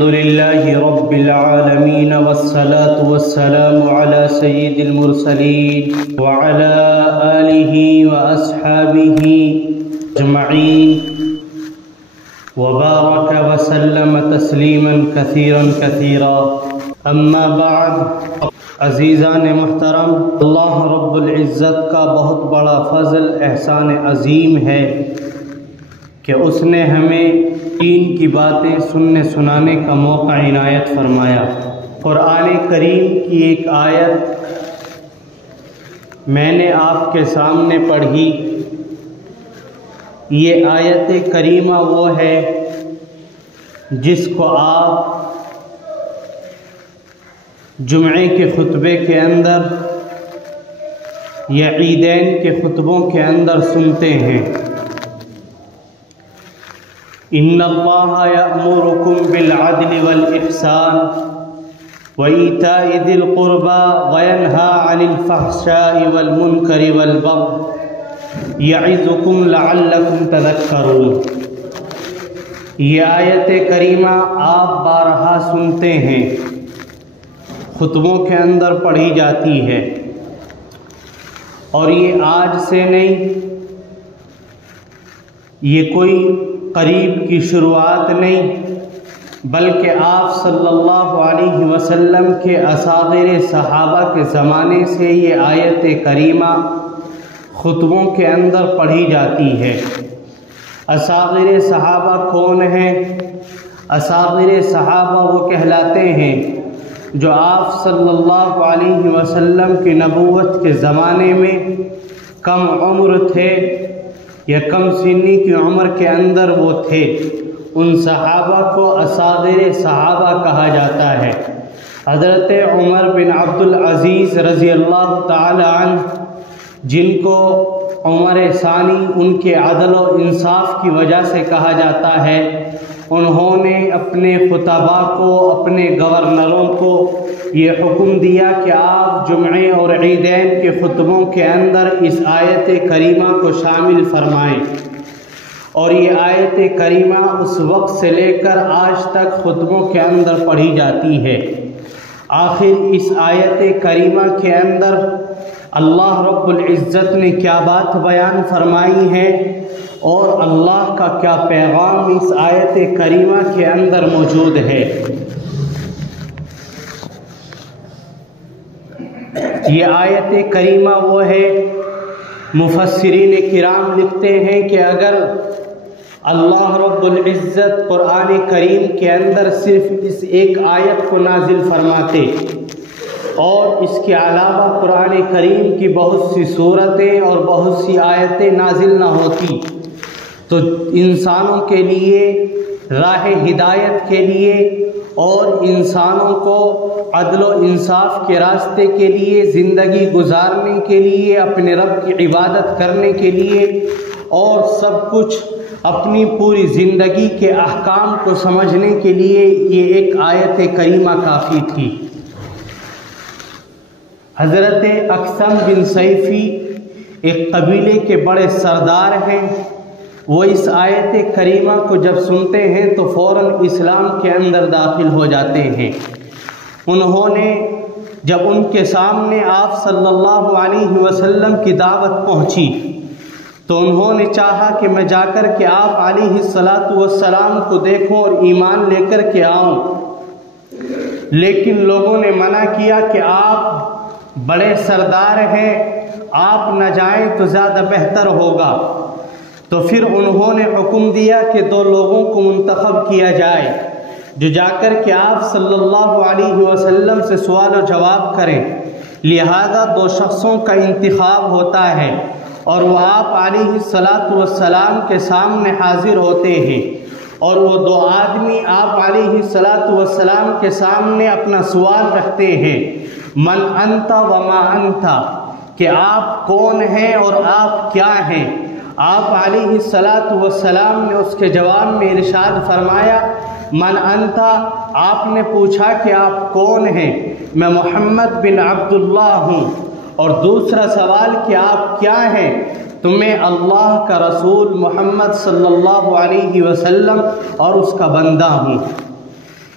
الحمد لله رب العالمين والصلاة والسلام على سيد المرسلين وعلى آله وأصحابه أجمعين وبارك وسلم تسليما كثيرا كثيرا اما بعد عزیزان محترم، اللہ رب العزت کا بہت بڑا فضل احسان عظیم ہے کہ اس نے ہمیں دین کی باتیں سننے سنانے کا موقع عنایت فرمایا۔ قرآن کریم کی ایک آیت میں نے آپ کے سامنے پڑھی۔ یہ آیت کریمہ وہ ہے جس کو آپ جمعے کے خطبے کے اندر یا عیدین کے خطبوں کے اندر سنتے ہیں۔ ان اللہ یأمرکم بالعدل والاحسان وایتاء ذی القربى وینہی عن الفحشاء والمنکر والبغی یعظکم لعلکم تذکرون۔ یہ آیت کریمہ آپ بارہا سنتے ہیں، خطبوں کے اندر پڑھی جاتی ہے، اور یہ آج سے نہیں، یہ کوئی قریب کی شروعات نہیں، بلکہ آپ صلی اللہ علیہ وسلم کے اصاغر صحابہ کے زمانے سے یہ آیت کریمہ خطبوں کے اندر پڑھی جاتی ہے۔ اصاغر صحابہ کون ہیں؟ اصاغر صحابہ وہ کہلاتے ہیں جو آپ صلی اللہ علیہ وسلم کی نبوت کے زمانے میں کم عمر تھے یا کم سنی کی عمر کے اندر وہ تھے۔ ان صحابہ کو اصاغر صحابہ کہا جاتا ہے۔ حضرت عمر بن عبد العزیز رضی اللہ تعالی عنہ، جن کو عمر ثانی ان کے عدل و انصاف کی وجہ سے کہا جاتا ہے، انہوں نے اپنے خطباء کو، اپنے گورنروں کو یہ حکم دیا کہ آپ جمعے اور عیدین کے خطبوں کے اندر اس آیت کریمہ کو شامل فرمائیں، اور یہ آیت کریمہ اس وقت سے لے کر آج تک خطبوں کے اندر پڑھی جاتی ہے۔ آخر اس آیت کریمہ کے اندر اللہ رب العزت نے کیا بات بیان فرمائی ہے اور اللہ کا کیا پیغام اس آیت کریمہ کے اندر موجود ہے۔ یہ آیت کریمہ وہ ہے، مفسرین کرام لکھتے ہیں کہ اگر اللہ رب العزت قرآن کریم کے اندر صرف اس ایک آیت کو نازل فرماتے اور اس کے علاوہ قرآن کریم کی بہت سی صورتیں اور بہت سی آیتیں نازل نہ ہوتی تو انسانوں کے لیے راہ ہدایت کے لیے اور انسانوں کو عدل و انصاف کے راستے کے لیے زندگی گزارنے کے لیے، اپنے رب کی عبادت کرنے کے لیے اور سب کچھ اپنی پوری زندگی کے احکام کو سمجھنے کے لیے یہ ایک آیت کریمہ کافی تھی۔ حضرت اقسم بن سیفی ایک قبیلے کے بڑے سردار ہیں، وہ اس آیت کریمہ کو جب سنتے ہیں تو فوراً اسلام کے اندر داخل ہو جاتے ہیں۔ انہوں نے جب ان کے سامنے آپ صلی اللہ علیہ وسلم کی دعوت پہنچی تو انہوں نے چاہا کہ میں جا کر کے آپ علیہ الصلاۃ والسلام کو دیکھوں اور ایمان لے کر کے آؤں، لیکن لوگوں نے منع کیا کہ آپ بڑے سردار ہیں، آپ نہ جائیں تو زیادہ بہتر ہوگا۔ تو پھر انہوں نے حکم دیا کہ 2 لوگوں کو منتخب کیا جائے جو جا کر کے آپ صلی اللہ علیہ وسلم سے سوال و جواب کریں۔ لہذا 2 شخصوں کا انتخاب ہوتا ہے اور وہ آپ علیہ الصلاۃ والسلام کے سامنے حاضر ہوتے ہیں، اور وہ 2 آدمی آپ علیہ الصلاۃ والسلام کے سامنے اپنا سوال رکھتے ہیں، من انت وما انت، کہ آپ کون ہیں اور آپ کیا ہیں۔ آپ علیہ الصلاۃ والسلام نے اس کے جواب میں ارشاد فرمایا، من انت، آپ نے پوچھا کہ آپ کون ہیں؟ میں محمد بن عبداللہ ہوں۔ اور دوسرا سوال کہ آپ کیا ہیں؟ تو میں اللہ کا رسول محمد صلی اللہ علیہ وسلم اور اس کا بندہ ہوں۔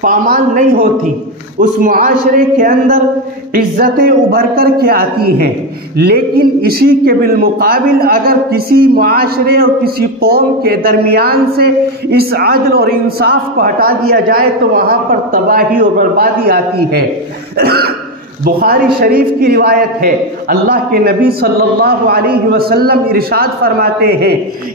پامال نہیں ہوتی، اس معاشرے کے اندر عزتیں ابھر کر کے آتی ہیں، لیکن اسی کے بالمقابل اگر کسی معاشرے اور کسی قوم کے درمیان سے اس عدل اور انصاف کو ہٹا دیا جائے تو وہاں پر تباہی اور بربادی آتی ہے۔ بخاری شریف کی روایت ہے، اللہ کے نبی صلی اللہ علیہ وسلم ارشاد فرماتے ہیں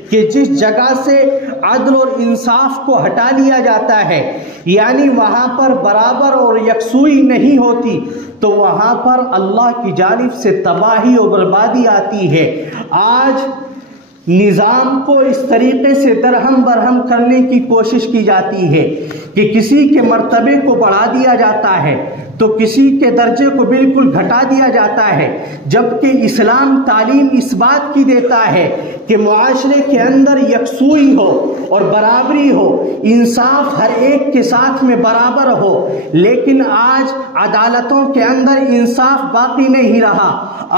کہ جس جگہ سے عدل اور انصاف کو ہٹا لیا جاتا ہے، یعنی وہاں پر برابر اور یکسوئی نہیں ہوتی، تو وہاں پر اللہ کی جانب سے تباہی اور بربادی آتی ہے۔ آج نظام کو اس طریقے سے درہم برہم کرنے کی کوشش کی جاتی ہے کہ کسی کے مرتبے کو بڑھا دیا جاتا ہے تو کسی کے درجے کو بالکل گھٹا دیا جاتا ہے، جبکہ اسلام تعلیم اس بات کی دیتا ہے کہ معاشرے کے اندر یکسوئی ہو اور برابری ہو، انصاف ہر ایک کے ساتھ میں برابر ہو۔ لیکن آج عدالتوں کے اندر انصاف باقی نہیں رہا،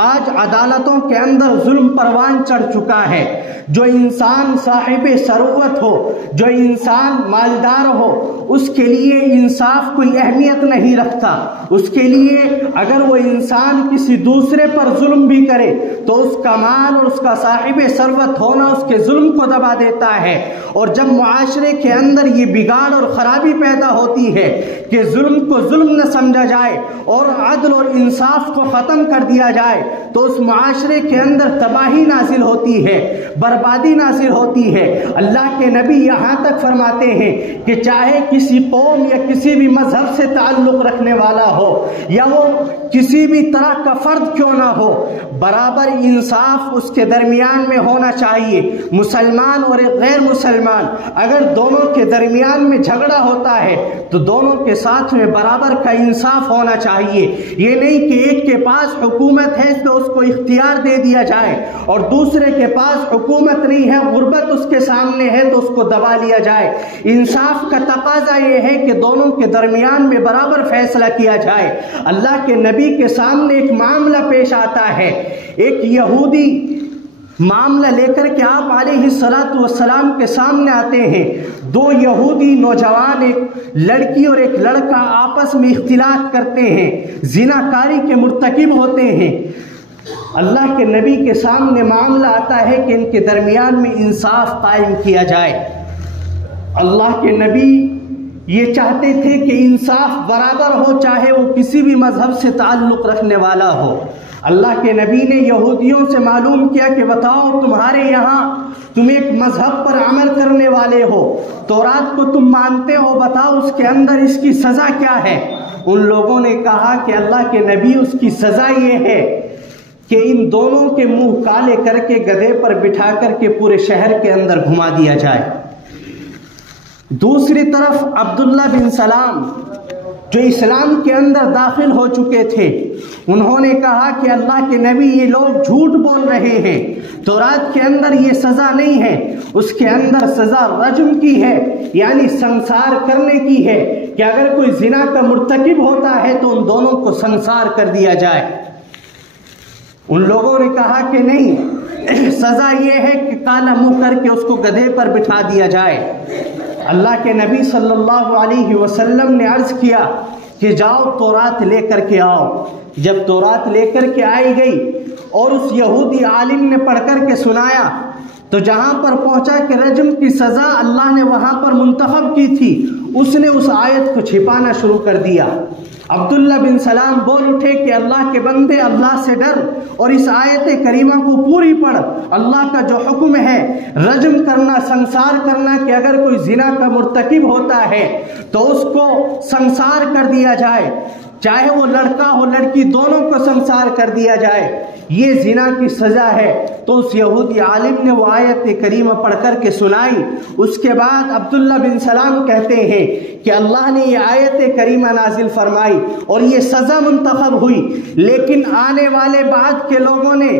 آج عدالتوں کے اندر ظلم پروان چڑھ چکا ہے۔ جو انسان صاحب ثروت ہو، جو انسان مالدار ہو، اس کے لیے انصاف کوئی اہمیت نہیں رکھتا۔ اس کے لیے اگر وہ انسان کسی دوسرے پر ظلم بھی کرے تو اس کا مال اور اس کا صاحب ثروت ہونا اس کے ظلم کو دبا دیتا ہے۔ اور جب معاشرے کے اندر یہ بگاڑ اور خرابی پیدا ہوتی ہے کہ ظلم کو ظلم نہ سمجھا جائے اور عدل اور انصاف کو ختم کر دیا جائے، تو اس معاشرے کے اندر تباہی نازل ہوتی ہے، بربادی نازل ہوتی ہے۔ اللہ کے نبی یہاں تک فرماتے ہیں کہ چاہے کسی قوم یا کسی بھی مذہب سے تعلق رکھنے والا ہو یا وہ کسی بھی طرح کا فرد کیوں نہ ہو، برابر انصاف اس کے درمیان میں ہونا چاہیے۔ مسلمان اور ایک غیر مسلمان اگر دونوں کے درمیان میں جھگڑا ہوتا ہے تو دونوں کے ساتھ میں برابر کا انصاف ہونا چاہیے۔ یہ نہیں کہ ایک کے پاس حکومت ہے تو اس کو اختیار دے دیا جائے اور دوسرے کے پاس حکومت نہیں ہے، غربت اس کے سامنے ہے تو اس کو دبا لیا جائے۔ انصاف کا تقاضا یہ ہے کہ دونوں کے درمیان میں برابر فیصلہ کیا جائے۔ اللہ کے نبی کے سامنے ایک معاملہ پیش آتا ہے، ایک یہودی معاملہ لے کر کے آپ علیہ السلام کے سامنے آتے ہیں۔ دو یہودی نوجوان، ایک لڑکی اور ایک لڑکا آپس میں اختلاط کرتے ہیں، زنا کاری کے مرتکب ہوتے ہیں۔ اللہ کے نبی کے سامنے معاملہ آتا ہے کہ ان کے درمیان میں انصاف قائم کیا جائے۔ اللہ کے نبی یہ چاہتے تھے کہ انصاف برابر ہو، چاہے وہ کسی بھی مذہب سے تعلق رکھنے والا ہو۔ اللہ کے نبی نے یہودیوں سے معلوم کیا کہ بتاؤ تمہارے یہاں تم ایک مذہب پر عمل کرنے والے ہو، تورات کو تم مانتے ہو، بتاؤ اس کے اندر اس کی سزا کیا ہے؟ ان لوگوں نے کہا کہ اللہ کے نبی اس کی سزا یہ ہے کہ ان دونوں کے منہ کالے کر کے گدھے پر بٹھا کر کے پورے شہر کے اندر گھما دیا جائے۔ دوسری طرف عبداللہ بن سلام جو اسلام کے اندر داخل ہو چکے تھے، انہوں نے کہا کہ اللہ کے نبی یہ لوگ جھوٹ بول رہے ہیں، تورات کے اندر یہ سزا نہیں ہے، اس کے اندر سزا رجم کی ہے، یعنی سنسار کرنے کی ہے کہ اگر کوئی زنا کا مرتکب ہوتا ہے تو ان دونوں کو سنسار کر دیا جائے۔ ان لوگوں نے کہا کہ نہیں، سزا یہ ہے کہ کالا منہ کر کے اس کو گدھے پر بٹھا دیا جائے۔ اللہ کے نبی صلی اللہ علیہ وسلم نے عرض کیا کہ جاؤ تورات لے کر کے آؤ۔ جب تورات لے کر کے آئی گئی اور اس یہودی عالم نے پڑھ کر کے سنایا تو جہاں پر پہنچا کہ رجم کی سزا اللہ نے وہاں پر منتخب کی تھی، اس نے اس آیت کو چھپانا شروع کر دیا۔ عبداللہ بن سلام بول اٹھے کہ اللہ کے بندے، اللہ سے ڈر اور اس آیت کریمہ کو پوری پڑھ۔ اللہ کا جو حکم ہے رجم کرنا، سنسار کرنا، کہ اگر کوئی زنا کا مرتکب ہوتا ہے تو اس کو سنسار کر دیا جائے، چاہے وہ لڑکا ہو لڑکی، دونوں کو سنسار کر دیا جائے، یہ زنا کی سزا ہے۔ تو اس یہودی عالم نے وہ آیت کریمہ پڑھ کر کے سنائی۔ اس کے بعد عبداللہ بن سلام کہتے ہیں کہ اللہ نے یہ آیت کریمہ نازل فرمائی اور یہ سزا منتخب ہوئی، لیکن آنے والے بعد کے لوگوں نے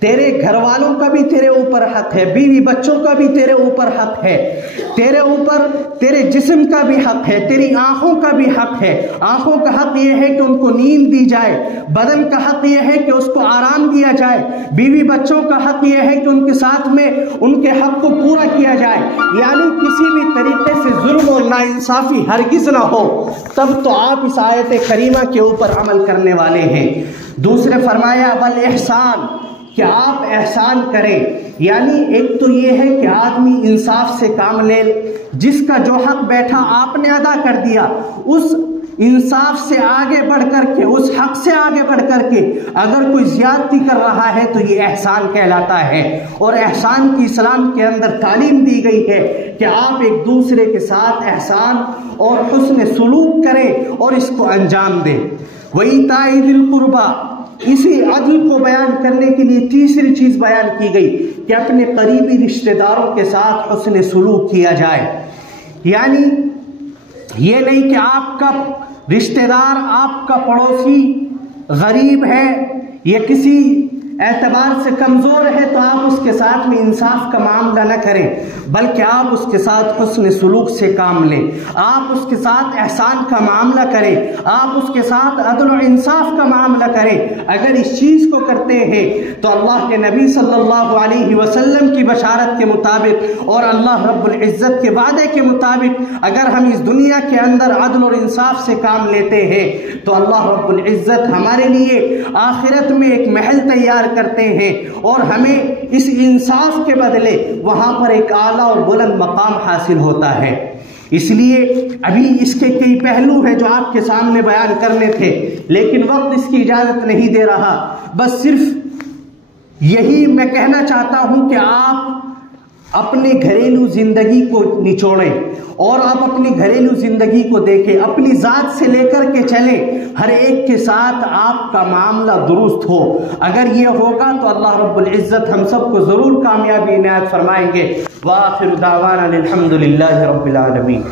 تیرے گھر والوں کا بھی تیرے اوپر حق ہے، بیوی بچوں کا بھی تیرے اوپر حق ہے، تیرے اوپر تیرے جسم کا بھی حق ہے، تیری آنکھوں کا بھی حق ہے۔ آنکھوں کا حق یہ ہے کہ ان کو نیند دی جائے، بدن کا حق یہ ہے کہ اس کو آرام دیا جائے، بیوی بچوں کا حق یہ ہے کہ ان کے ساتھ میں ان کے حق کو پورا کیا جائے، یعنی کسی بھی طریقے سے ظلم اور ناانصافی ہرگز نہ ہو، تب تو آپ اس آیت کریمہ کے اوپر عمل کرنے والے ہیں۔ دوسرے فرمایا والاحسان، کہ آپ احسان کریں، یعنی ایک تو یہ ہے کہ آدمی انصاف سے کام لے، جس کا جو حق بیٹھا آپ نے ادا کر دیا، اس انصاف سے آگے بڑھ کر کے، اس حق سے آگے بڑھ کر کے اگر کوئی زیادتی کر رہا ہے تو یہ احسان کہلاتا ہے۔ اور احسان کی اسلام کے اندر تعلیم دی گئی ہے کہ آپ ایک دوسرے کے ساتھ احسان اور حسن سلوک کریں اور اس کو انجام دیں۔ وَإِيتَاءِ ذِي الْقُرْبَى، اسی عدل کو بیان کرنے کے لیے تیسری چیز بیان کی گئی کہ اپنے قریبی رشتہ داروں کے ساتھ حسن سلوک کیا جائے، یعنی یہ نہیں کہ آپ کا رشتہ دار، آپ کا پڑوسی غریب ہے یا کسی اعتبار سے کمزور ہے تو آپ اس کے ساتھ میں انصاف کا معاملہ نہ کریں، بلکہ آپ اس کے ساتھ حسن سلوک سے کام لیں، آپ اس کے ساتھ احسان کا معاملہ کریں، آپ اس کے ساتھ عدل و انصاف کا معاملہ کریں۔ اگر اس چیز کو کرتے ہیں تو اللہ کے نبی صلی اللہ علیہ وسلم کی بشارت کے مطابق اور اللہ رب العزت کے وعدے کے مطابق اگر ہم اس دنیا کے اندر عدل اور انصاف سے کام لیتے ہیں تو اللہ رب العزت ہمارے لیے آخرت میں ایک محل تیار کرتے ہیں اور ہمیں اس انصاف کے بدلے وہاں پر ایک اعلیٰ اور بلند مقام حاصل ہوتا ہے۔ اس لیے ابھی اس کے کئی پہلو ہیں جو آپ کے سامنے بیان کرنے تھے، لیکن وقت اس کی اجازت نہیں دے رہا۔ بس صرف یہی میں کہنا چاہتا ہوں کہ آپ اپنے گھریلو زندگی کو نچوڑیں اور آپ اپنی گھریلو زندگی کو دیکھیں، اپنی ذات سے لے کر کے چلیں، ہر ایک کے ساتھ آپ کا معاملہ درست ہو۔ اگر یہ ہوگا تو اللہ رب العزت ہم سب کو ضرور کامیابی عنایت فرمائیں گے۔ وآخر دعوانا الحمد للہ رب العالمین۔